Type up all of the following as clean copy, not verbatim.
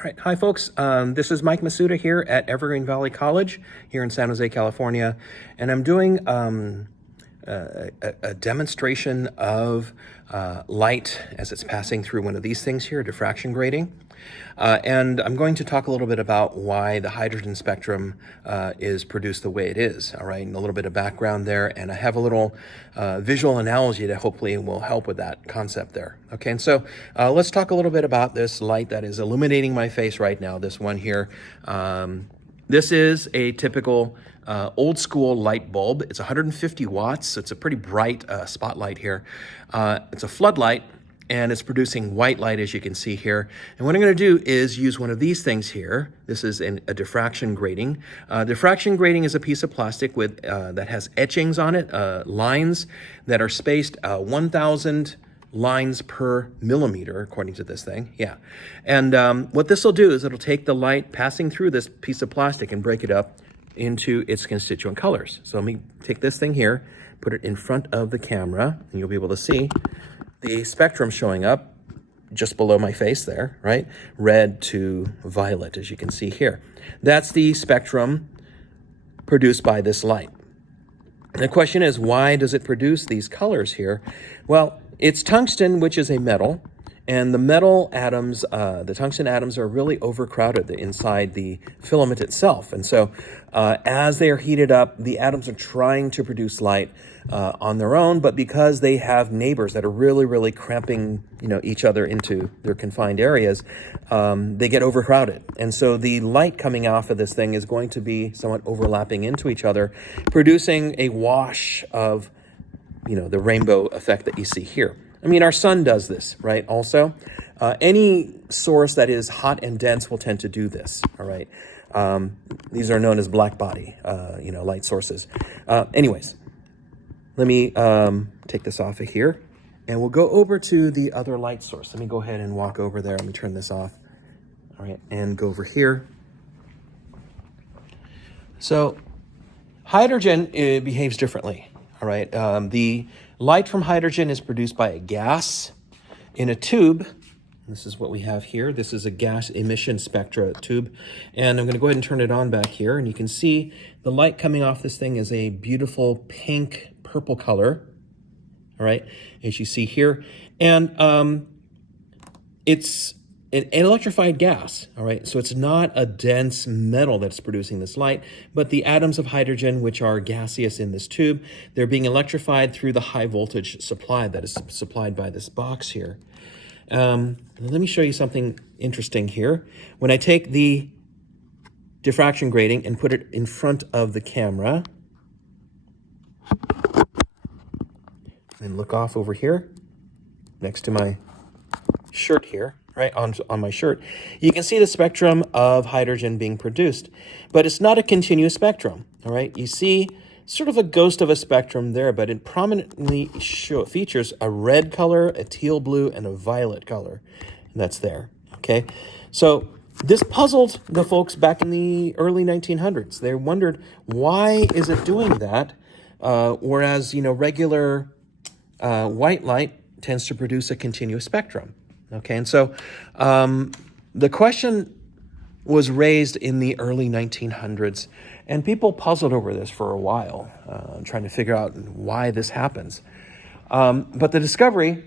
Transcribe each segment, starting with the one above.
All right, hi folks. This is Mike Masuda here at Evergreen Valley College here in San Jose, California, and I'm doing a demonstration of light as it's passing through one of these things here, diffraction grating. And I'm going to talk a little bit about why the hydrogen spectrum is produced the way it is, all right, and a little bit of background there, and I have a little visual analogy that hopefully will help with that concept there. Okay, and so let's talk a little bit about this light that is illuminating my face right now, this one here. This is a typical old school light bulb. It's 150 watts, so it's a pretty bright spotlight here. It's a floodlight, and it's producing white light, as you can see here. And what I'm going to do is use one of these things here. This is a diffraction grating. Diffraction grating is a piece of plastic with that has etchings on it, lines that are spaced 1,000 lines per millimeter, according to this thing. Yeah. And what this will do is it'll take the light passing through this piece of plastic and break it up into its constituent colors. So let me take this thing here, put it in front of the camera, and you'll be able to see the spectrum showing up just below my face there, right? Red to violet, as you can see here. That's the spectrum produced by this light. And the question is, why does it produce these colors here? Well, it's tungsten, which is a metal, and the metal atoms, the tungsten atoms are really overcrowded inside the filament itself. And so as they are heated up, the atoms are trying to produce light on their own, but because they have neighbors that are really cramping, each other into their confined areas, they get overcrowded. And so the light coming off of this thing is going to be somewhat overlapping into each other, producing a wash of, the rainbow effect that you see here. I mean, our sun does this, right? Also, any source that is hot and dense will tend to do this, all right? These are known as black body, light sources. Anyways, let me take this off of here, and we'll go over to the other light source. Let me go ahead and walk over there. Let me turn this off, all right, and go over here. So hydrogen behaves differently, all right? The light from hydrogen is produced by a gas in a tube. This is what we have here. This is a gas emission spectra tube. And I'm going to go ahead and turn it on back here. And you can see the light coming off this thing is a beautiful pink purple color. All right, as you see here. And it's an electrified gas, all right? So it's not a dense metal that's producing this light, but the atoms of hydrogen, which are gaseous in this tube, they're being electrified through the high voltage supply that is supplied by this box here. Let me show you something interesting here. When I take the diffraction grating and put it in front of the camera, and look off over here, next to my shirt here, right, on my shirt, you can see the spectrum of hydrogen being produced, but it's not a continuous spectrum, all right? You see sort of a ghost of a spectrum there, but it prominently features a red color, a teal blue, and a violet color. And that's there, okay? So this puzzled the folks back in the early 1900s. They wondered, why is it doing that? Whereas, regular white light tends to produce a continuous spectrum. Okay, and so the question was raised in the early 1900s, and people puzzled over this for a while, trying to figure out why this happens. But the discovery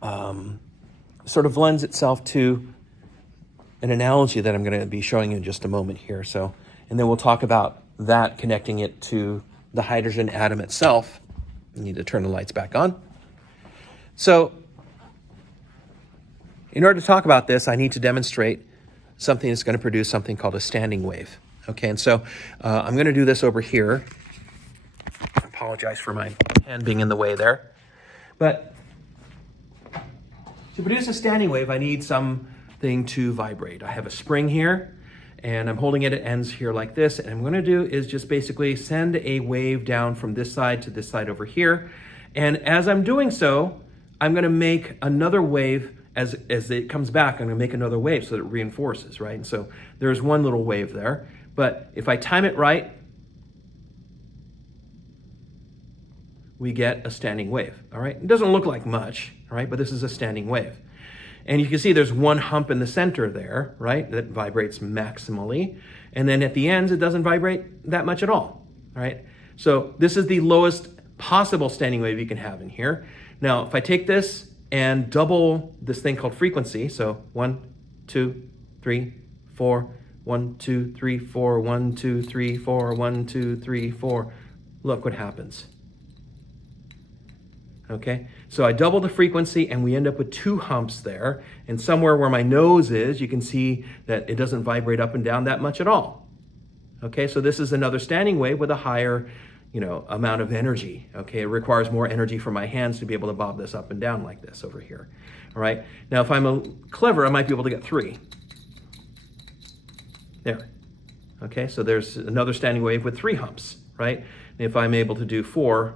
sort of lends itself to an analogy that I'm going to be showing you in just a moment here. So, and then we'll talk about that, connecting it to the hydrogen atom itself. I need to turn the lights back on. So, in order to talk about this, I need to demonstrate something that's going to produce something called a standing wave. Okay, and so I'm going to do this over here. I apologize for my hand being in the way there. But to produce a standing wave, I need something to vibrate. I have a spring here, and I'm holding it at ends here like this. And what I'm going to do is just basically send a wave down from this side to this side over here. And as I'm doing so, I'm going to make another wave. As it comes back, I'm going to make another wave so that it reinforces, right? And so there's one little wave there. But if I time it right, we get a standing wave, all right? It doesn't look like much, all right? But this is a standing wave. And you can see there's one hump in the center there, right, that vibrates maximally. And then at the ends, it doesn't vibrate that much at all, right? So this is the lowest possible standing wave you can have in here. Now, if I take this and double this thing called frequency, so 1, 2, 3, 4, 1, 2, 3, 4, 1, 2, 3, 4, 1, 2, 3, 4, look what happens. Okay, so I double the frequency and we end up with 2 humps there. And somewhere where my nose is, you can see that it doesn't vibrate up and down that much at all. Okay, so this is another standing wave with a higher, amount of energy. Okay, it requires more energy from my hands to be able to bob this up and down like this over here. All right, now if I'm clever, I might be able to get 3. There. Okay, so there's another standing wave with 3 humps, right? And if I'm able to do 4,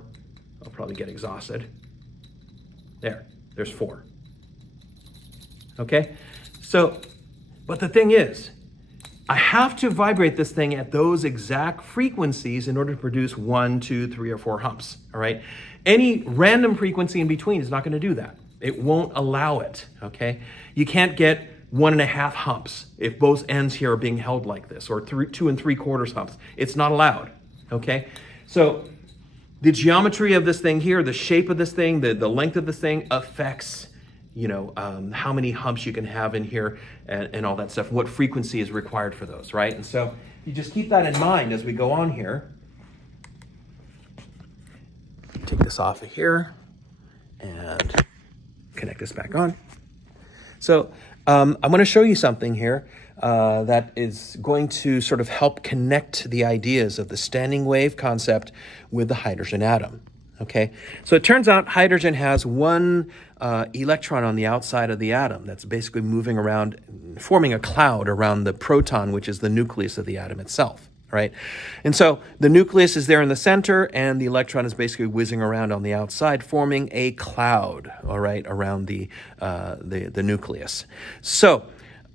I'll probably get exhausted. There's 4. Okay, so, but the thing is, I have to vibrate this thing at those exact frequencies in order to produce 1, 2, 3, or 4 humps, all right? Any random frequency in between is not gonna do that. It won't allow it, okay? You can't get 1.5 humps if both ends here are being held like this, or 2 3/4 humps. It's not allowed, okay? So the geometry of this thing here, the shape of this thing, the length of this thing affects how many humps you can have in here and all that stuff, what frequency is required for those, right? And so you just keep that in mind as we go on here. Take this off of here and connect this back on. So I'm going to show you something here that is going to sort of help connect the ideas of the standing wave concept with the hydrogen atom. Okay, so it turns out hydrogen has one electron on the outside of the atom that's basically moving around, forming a cloud around the proton, which is the nucleus of the atom itself, right? And so the nucleus is there in the center, and the electron is basically whizzing around on the outside, forming a cloud, all right, around the nucleus. So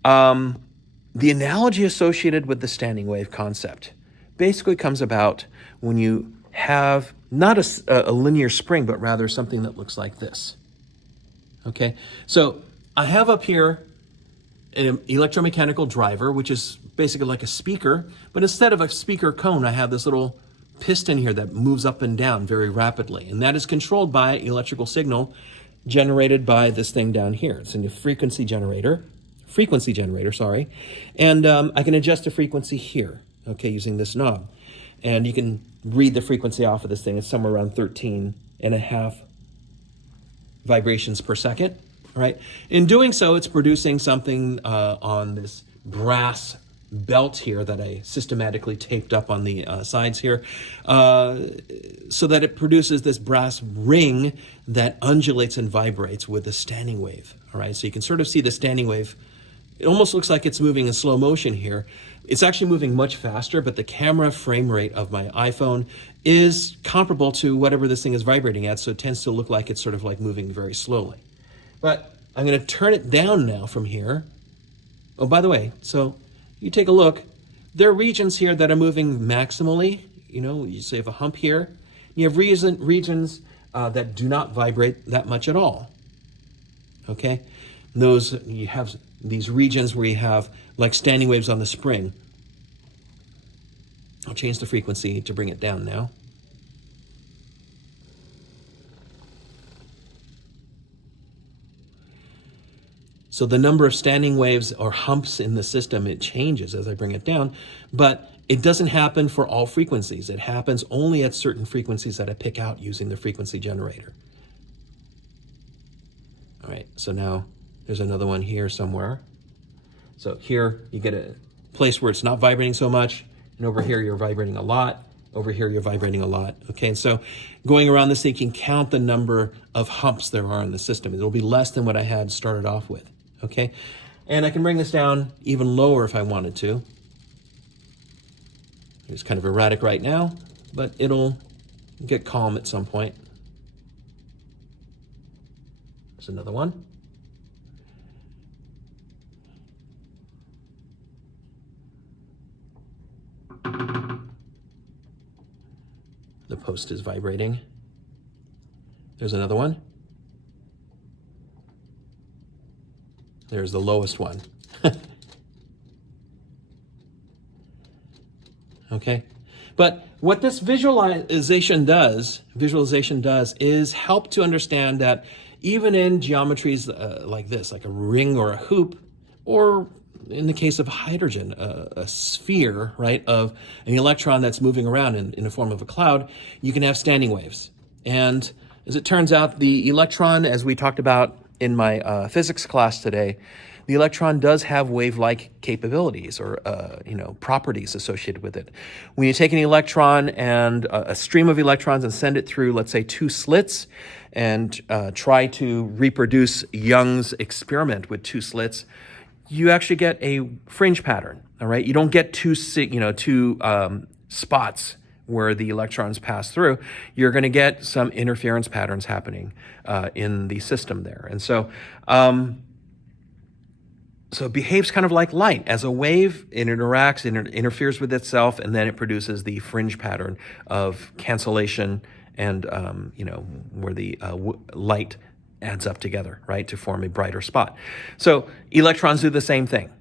the analogy associated with the standing wave concept basically comes about when you have not a linear spring, but rather something that looks like this. Okay, so I have up here an electromechanical driver, which is basically like a speaker, but instead of a speaker cone, I have this little piston here that moves up and down very rapidly, and that is controlled by an electrical signal generated by this thing down here. It's a frequency generator, sorry, and I can adjust the frequency here, okay, using this knob. And you can read the frequency off of this thing. It's somewhere around 13.5 vibrations per second, right? In doing so, it's producing something on this brass belt here that I systematically taped up on the sides here, so that it produces this brass ring that undulates and vibrates with the standing wave, all right? So you can sort of see the standing wave. It almost looks like it's moving in slow motion here. It's actually moving much faster, but the camera frame rate of my iPhone is comparable to whatever this thing is vibrating at, so it tends to look like it's sort of like moving very slowly. But I'm going to turn it down now from here. Oh, by the way, so you take a look. There are regions here that are moving maximally. You say you have a hump here. You have regions that do not vibrate that much at all. Okay? You have these regions where you have like standing waves on the spring. I'll change the frequency to bring it down now. So the number of standing waves or humps in the system, it changes as I bring it down, but it doesn't happen for all frequencies. It happens only at certain frequencies that I pick out using the frequency generator. All right, so now there's another one here somewhere. So here you get a place where it's not vibrating so much, and over here you're vibrating a lot, over here you're vibrating a lot, okay? And so going around this, you can count the number of humps there are in the system. It'll be less than what I had started off with, okay? And I can bring this down even lower if I wanted to. It's kind of erratic right now, but it'll get calm at some point. There's another one. The post is vibrating. There's another one. There's the lowest one. Okay, but what this visualization does is help to understand that even in geometries like this, like a ring or a hoop, or in the case of hydrogen, a sphere, right, of an electron that's moving around in the form of a cloud, you can have standing waves. And as it turns out, the electron, as we talked about in my physics class today, the electron does have wave-like capabilities or properties associated with it. When you take an electron and a stream of electrons and send it through, let's say, 2 slits, and try to reproduce Young's experiment with 2 slits, you actually get a fringe pattern. All right, you don't get two spots where the electrons pass through. You're going to get some interference patterns happening in the system there, and so. So it behaves kind of like light. As a wave, it interacts, it interferes with itself, and then it produces the fringe pattern of cancellation and, where the light adds up together, right, to form a brighter spot. So electrons do the same thing,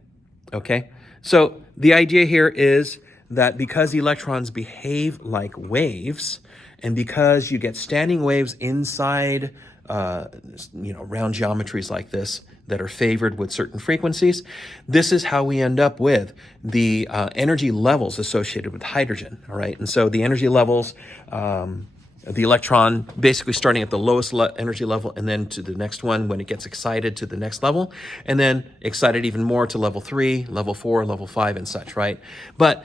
okay? So the idea here is that because electrons behave like waves, and because you get standing waves inside, round geometries like this, that are favored with certain frequencies, this is how we end up with the energy levels associated with hydrogen, all right? And so the energy levels, the electron basically starting at the lowest energy level and then to the next one when it gets excited to the next level, and then excited even more to level 3, level 4, level 5, and such, right? But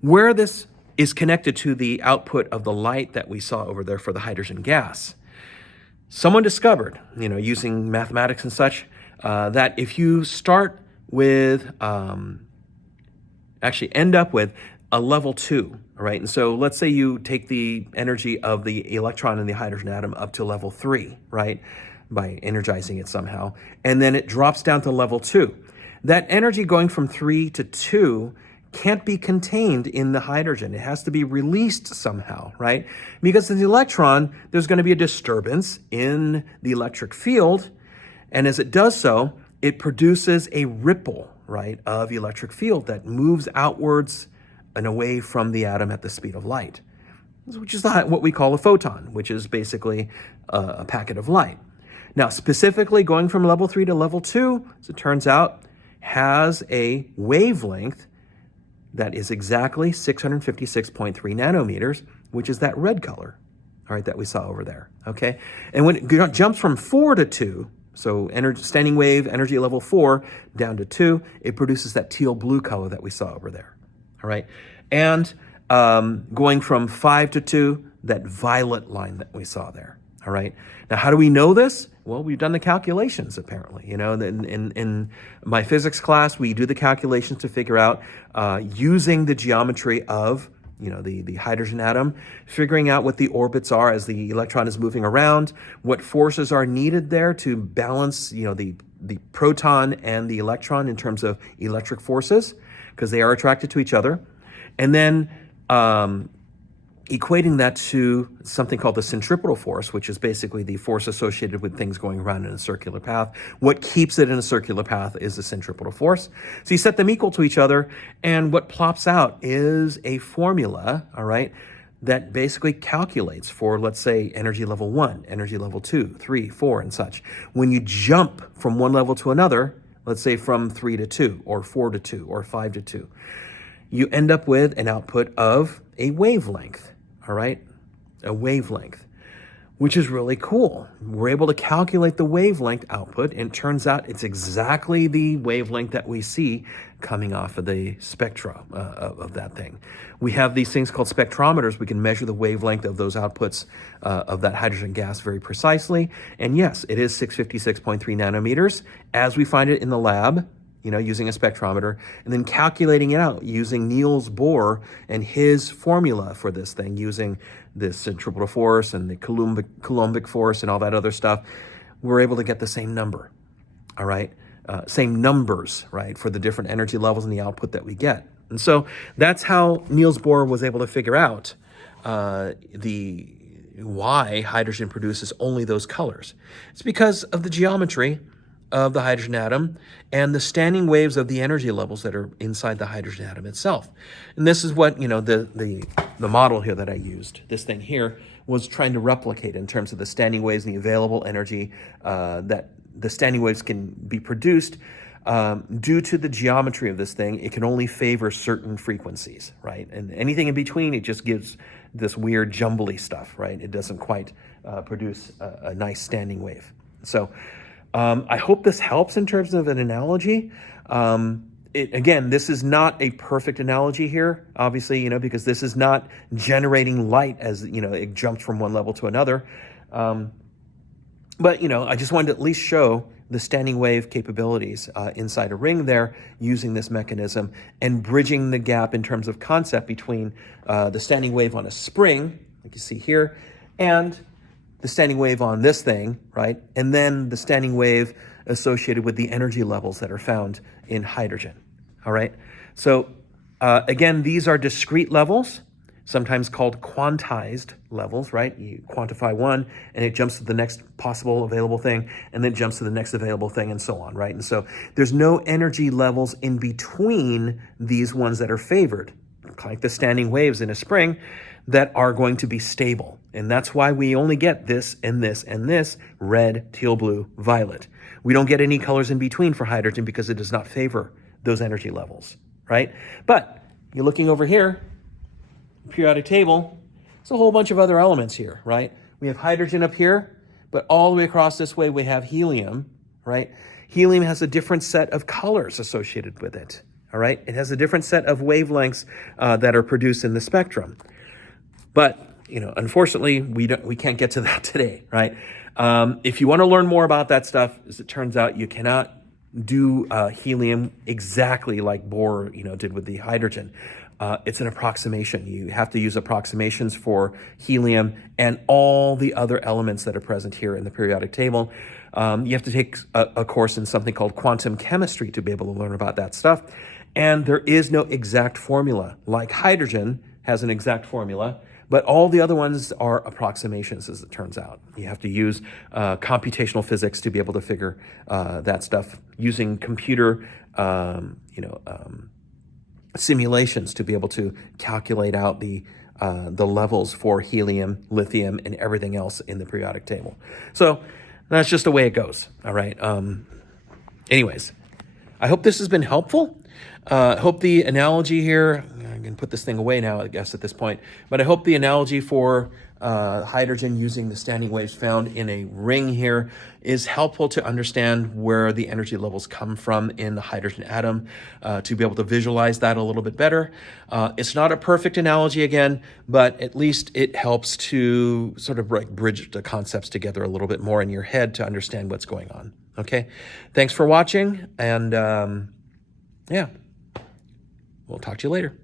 where this is connected to the output of the light that we saw over there for the hydrogen gas, someone discovered, using mathematics and such, that if you start with, actually end up with a level 2, all right? And so let's say you take the energy of the electron in the hydrogen atom up to level 3, right? By energizing it somehow. And then it drops down to level 2. That energy going from 3 to 2 can't be contained in the hydrogen. It has to be released somehow, right? Because in the electron, there's going to be a disturbance in the electric field. And as it does so, it produces a ripple, right, of electric field that moves outwards and away from the atom at the speed of light, which is what we call a photon, which is basically a packet of light. Now, specifically going from level 3 to level 2, as it turns out, has a wavelength that is exactly 656.3 nanometers, which is that red color, all right, that we saw over there, okay? And when it jumps from 4 to 2, so standing wave, energy level 4, down to 2, it produces that teal blue color that we saw over there, all right? And going from 5 to 2, that violet line that we saw there, all right? Now, how do we know this? Well, we've done the calculations, apparently. In my physics class, we do the calculations to figure out, using the geometry of the hydrogen atom, figuring out what the orbits are as the electron is moving around, what forces are needed there to balance, the proton and the electron in terms of electric forces, because they are attracted to each other. And then equating that to something called the centripetal force, which is basically the force associated with things going around in a circular path. What keeps it in a circular path is the centripetal force. So you set them equal to each other, and what plops out is a formula, all right, that basically calculates for, let's say, energy level 1, energy level 2, 3, 4, and such. When you jump from one level to another, let's say from 3 to 2, or 4 to 2, or 5 to 2, you end up with an output of a wavelength. All right, a wavelength, which is really cool. We're able to calculate the wavelength output, and it turns out it's exactly the wavelength that we see coming off of the spectra of that thing. We have these things called spectrometers. We can measure the wavelength of those outputs of that hydrogen gas very precisely. And yes, it is 656.3 nanometers as we find it in the lab, using a spectrometer, and then calculating it out using Niels Bohr and his formula for this thing, using the centripetal force and the Coulombic force and all that other stuff. We're able to get the same number, all right? Same numbers, right, for the different energy levels and the output that we get. And so that's how Niels Bohr was able to figure out why hydrogen produces only those colors. It's because of the geometry of the hydrogen atom and the standing waves of the energy levels that are inside the hydrogen atom itself. And this is what, the model here that I used, this thing here, was trying to replicate in terms of the standing waves and the available energy that the standing waves can be produced. Due to the geometry of this thing, it can only favor certain frequencies, right? And anything in between, it just gives this weird jumbly stuff, right? It doesn't quite produce a nice standing wave. So I hope this helps in terms of an analogy. Again, this is not a perfect analogy here, obviously, because this is not generating light as, it jumps from one level to another. But, I just wanted to at least show the standing wave capabilities inside a ring there using this mechanism and bridging the gap in terms of concept between the standing wave on a spring, like you see here, and the standing wave on this thing, right? And then the standing wave associated with the energy levels that are found in hydrogen, all right? So again, these are discrete levels, sometimes called quantized levels, right? You quantify one and it jumps to the next possible available thing and then jumps to the next available thing and so on, right? And so there's no energy levels in between these ones that are favored, like the standing waves in a spring, that are going to be stable. And that's why we only get this and this and this, red, teal, blue, violet. We don't get any colors in between for hydrogen because it does not favor those energy levels, right? But you're looking over here, periodic table, it's a whole bunch of other elements here, right? We have hydrogen up here, but all the way across this way we have helium, right? Helium has a different set of colors associated with it, all right? It has a different set of wavelengths that are produced in the spectrum. But, unfortunately, we can't get to that today, right? If you want to learn more about that stuff, as it turns out, you cannot do helium exactly like Bohr, did with the hydrogen. It's an approximation. You have to use approximations for helium and all the other elements that are present here in the periodic table. You have to take a course in something called quantum chemistry to be able to learn about that stuff. And there is no exact formula. Like hydrogen has an exact formula, but all the other ones are approximations, as it turns out. You have to use computational physics to be able to figure that stuff using computer, simulations to be able to calculate out the levels for helium, lithium, and everything else in the periodic table. So that's just the way it goes. All right. Anyways, I hope this has been helpful. I hope the analogy here, I'm going to put this thing away now, I guess, at this point, but I hope the analogy for hydrogen using the standing waves found in a ring here is helpful to understand where the energy levels come from in the hydrogen atom, to be able to visualize that a little bit better. It's not a perfect analogy again, but at least it helps to sort of bridge the concepts together a little bit more in your head to understand what's going on. Okay, thanks for watching, and yeah, we'll talk to you later.